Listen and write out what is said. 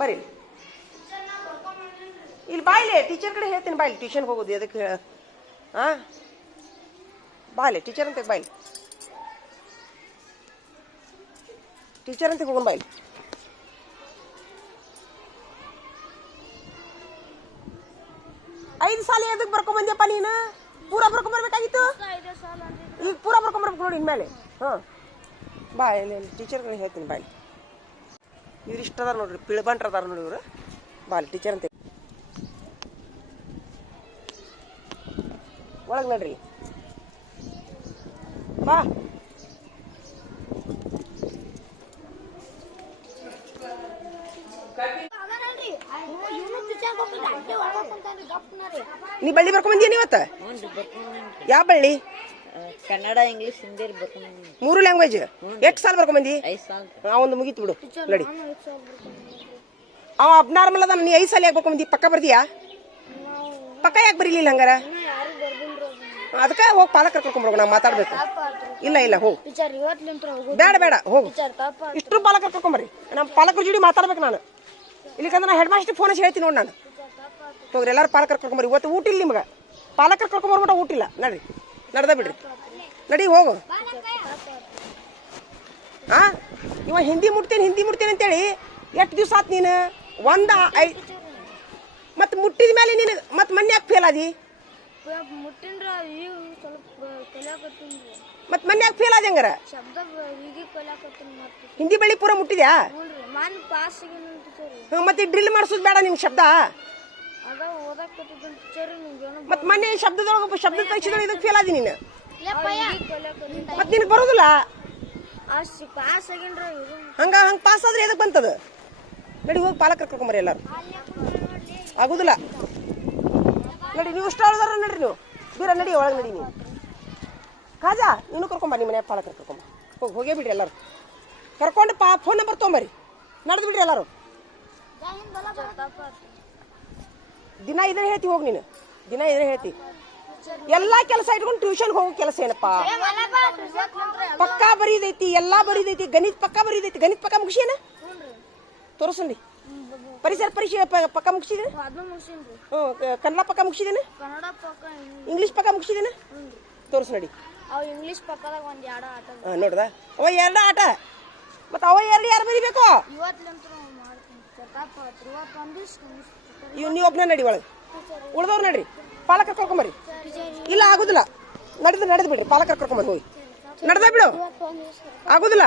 ಬರ್ರಿ ಇಲ್ಲಿ ಬಾಯ್ಲೆ ಟೀಚರ್ ಕಡೆ ಹೇಳ್ತೀನಿ ಬಾಯ್ಲಿ ಟ್ಯೂಷನ್ ಹೋಗೋದು ಅದಕ್ಕೆ ಹೇಳ ಹಾ ಬಾಯ್ಲೆ ಟೀಚರ್ ಅಂತ ಬಾಯ್ಲಿ ಟೀಚರ್ ಅಂತ ಹೋಗೋಣ ಬಾಯ್ಲಿ ಐದು ಸಾಲ ಎದಕ್ಕೆ ಬರ್ಕೊಂಬಂದ್ಯಪ್ಪ ನೀನು ಪೂರ ಬರ್ಕೊಂಬರ್ಬೇಕಾಗಿತ್ತು ಈಗ ಪೂರ ಬರ್ಕೊಂಬರ್ಬೇಕು ನೋಡಿ ಇನ್ಮೇಲೆ ಹಾಂ ಬಾ ಇಲ್ಲಿ ಟೀಚರ್ ಕಡೆ ಹೇಳ್ತೀನಿ ಬಾಯ್ಲಿ ಇವ್ರು ಇಷ್ಟ ಅದಾರ ನೋಡ್ರಿ, ಪಿಳ್ಬಂಟ್ರ ಅದಾರ ನೋಡಿ ಇವ್ರು. ಬಾಲ್ ಟೀಚರ್ ಅಂತ ಒಳಗೆ ನೋಡ್ರಿ. ಬಾ. ನೀ ಬಳ್ಳಿ ಬರ್ಕೊಂಬಂದಿಯ ನೀವತ್ತ ಯಾವ ಬಳ್ಳಿ? ಕನ್ನಡ ಇಂಗ್ಲಿಷ್ ಹಿಂದಿ ಇರ್ಬೇಕು ಮೂರು ಲ್ಯಾಂಗ್ವೇಜ್ ಎಷ್ಟು ಸಾಲ ಬರ್ಕೊಂಬಂದಿ? ಐದು ಸಾಲ. ಒಂದು ಮುಗೀತು ಬಿಡು. ನಡಿ. ಅವ ಅಬ್ನಾರ್ಮಲ್ ಅದ ನೀ ಐದು ಸಾಲ ಯಾಕೆ ಬಂದಿ ಪಕ್ಕ ಬರ್ದಿಯಾ? ಪಕ್ಕ ಯಾಕೆ ಬರೀಲಿಲ್ಲ ಹಂಗಾರ? ಅದಕ್ಕೆ ಹೋಗಿ ಪಾಲಕರು ಕರ್ಕೊಂಬರ್ಬೇಕು ನಾವು ಮಾತಾಡ್ಬೇಕು. ಇಲ್ಲ ಇಲ್ಲ ಹೋಗು. ಟೀಚರ್ ಇವತ್ತಿನಿಂದ ಹೋಗು ಬೇಡ ಬೇಡ ಹೋಗು. ಇಷ್ಟು ಪಾಲಕರು ಕರ್ಕೊಂಬರ್ರಿ ನಮ್ಮ ಪಾಲಕರ ಜೋಡಿ ಮಾತಾಡ್ಬೇಕು ನಾನು. ಇಲ್ಲಿಕಂದ್ರೆ ನಾ ಹೆಡ್ ಮಾಸ್ಟರ್ ಫೋನ್ ಹಚ್ಚಿ ಹೇಳ್ತೀನಿ ನೋಡಿ ನಾನು. ಹೋಗ್ರಿ ಎಲ್ಲರೂ ಪಾಲಕರು ಕರ್ಕೊಂಬರಿ ಇವತ್ತು ಊಟ ಇಲ್ಲ ನಿಮ್ಗೆ. ಪಾಲಕರು ಕರ್ಕೊಂಬರ್ಬಿಟ್ಟು ಊಟ ಇಲ್ಲ. ನಡ್ರಿ. ನಡ್ದ ಬಿಡ್ರಿ. ನಡಿ, ಹೋಗು. ಹಾ ಇವ ಹಿಂದಿ ಮುಟ್ತೇನೆ ಹಿಂದಿ ಮುಟ್ತೇನೆ ಅಂತೇಳಿ ಎಷ್ಟು ದಿವಸ ಆತ್ ನೀನು? ಒಂದ ಐ ಮತ್ತೆ ಮುಟ್ಟಿದ ಮೇಲೆ ನೀನು ಮತ್ತೆ ಮೊನ್ನೆ ಯಾಕೆ ಫೇಲ್ ಆದಿ? ಮತ್ತೆ ಮೊನ್ನೆ ಯಾಕೆ ಫೇಲ್ ಹಂಗಾರ? ಹಿಂದಿ ಬಳಿ ಪೂರ ಮುಟ್ಟಿದ್ಯಾ? ಹ್ಞೂ ಮತ್ತೆ ಡ್ರಿಲ್ ಮಾಡಿಸೋದು ಬೇಡ ನಿಮ್ಮ ಶಬ್ದ. ಮತ್ತೆ ಮೊನ್ನೆ ಶಬ್ದದೊಳಗೆ ಶಬ್ದ ಪರೀಕ್ಷೆದೊಳಗೆ ಇದಕ್ಕೆ ಫೇಲ್ ಆದಿ ನೀನು? ಮತ್ ನಿನಗೆ ಬರೋದಿಲ್ಲ? ಹಂಗ ಹಂಗ ಪಾಸ್ ಆದ್ರೆ ಎದಕ್ ಬಂತದ? ನಡಿ ಹೋಗಿ ಪಾಲಕರು ಕರ್ಕೊಂಬರಿ ಎಲ್ಲಾರು. ಆಗುದಿಲ್ಲ. ನಡಿ ನೀವು ಇಷ್ಟ ಅದಾರ ನಡ್ರಿ ನೀವು. ಬೀರ ನಡಿ ಒಳಗೆ ನಡಿ ನೀವು. ಕಾಜಾ ನೀನು ಕರ್ಕೊಂಬ ನಿಮ್ಮ ಮನೆ ಪಾಲಕರು ಕರ್ಕೊಂಬ ಹೋಗಿ ಹೋಗೇ ಬಿಡ್ರಿ ಎಲ್ಲಾರು. ಕರ್ಕೊಂಡು ಪಾ ಫೋನ್ ನಂಬರ್ ತೊಗೊಂಬರಿ ನಡೆದು ಬಿಡ್ರಿ ಎಲ್ಲರೂ. ದಿನ ಇದ್ರೆ ಹೇಳ್ತಿ, ಹೋಗಿ ನೀನು. ದಿನ ಇದ್ರೆ ಹೇಳ್ತಿ. ಎಲ್ಲಾ ಕೆಲಸ ಇಟ್ಕೊಂಡು ಟ್ಯೂಷನ್ ಹೋಗೋ ಕೆಲಸ ಏನಪ್ಪ? ಪಕ್ಕಾ ಬರೀದೈತಿ, ಎಲ್ಲಾ ಬರೀದೈತಿ, ಗಣಿತ ಪಕ್ಕಾ ಬರೀದೈತಿ. ಗಣಿತ ಪಕ್ಕ ಮುಗಿಸೇನ ತೋರಿಸಂಡಿ. ಪರಿಸರ ಪರೀಕ್ಷೆ ಪಕ್ಕ ಹ್ಞೂ, ಕನ್ನಡ ಪಕ್ಕ ಮುಗಿಸಿದೇನೆ ಪಕ್ಕ ಇಂಗ್ಲೀಷ್ ಪಕ್ಕ ಮುಗಿಸಿದೇನೆ ತೋರಿಸ್ ನಡಿ. ಇಂಗ್ಲೀಷ್ ಪಕ್ಕದಾಗ ಒಂದು ನೋಡ್ದ? ಅವ ಎರಡು ಆಟ. ಮತ್ತೆ ಅವ ಎರಡು ಯಾರು ಬರೀಬೇಕು? ಇವ್ ನೀವು ಒಬ್ಬನೇ ನಡಿ ಒಳಗೆ. ಉಳ್ದವ್ರು ನಡ್ರಿ. ಪಾಲಕರು ಕರ್ಕೊಂಬರ್ರಿ ಇಲ್ಲ, ಆಗುದಿಲ್ಲ. ನಡೆದು ನಡೆದು ಬಿಡ್ರಿ. ಪಾಲಕರು ಕರ್ಕೊಂಬರ್ರಿ ಹೋಗಿ. ನಡೆದ ಬಿಡು. ಆಗುದಿಲ್ಲ.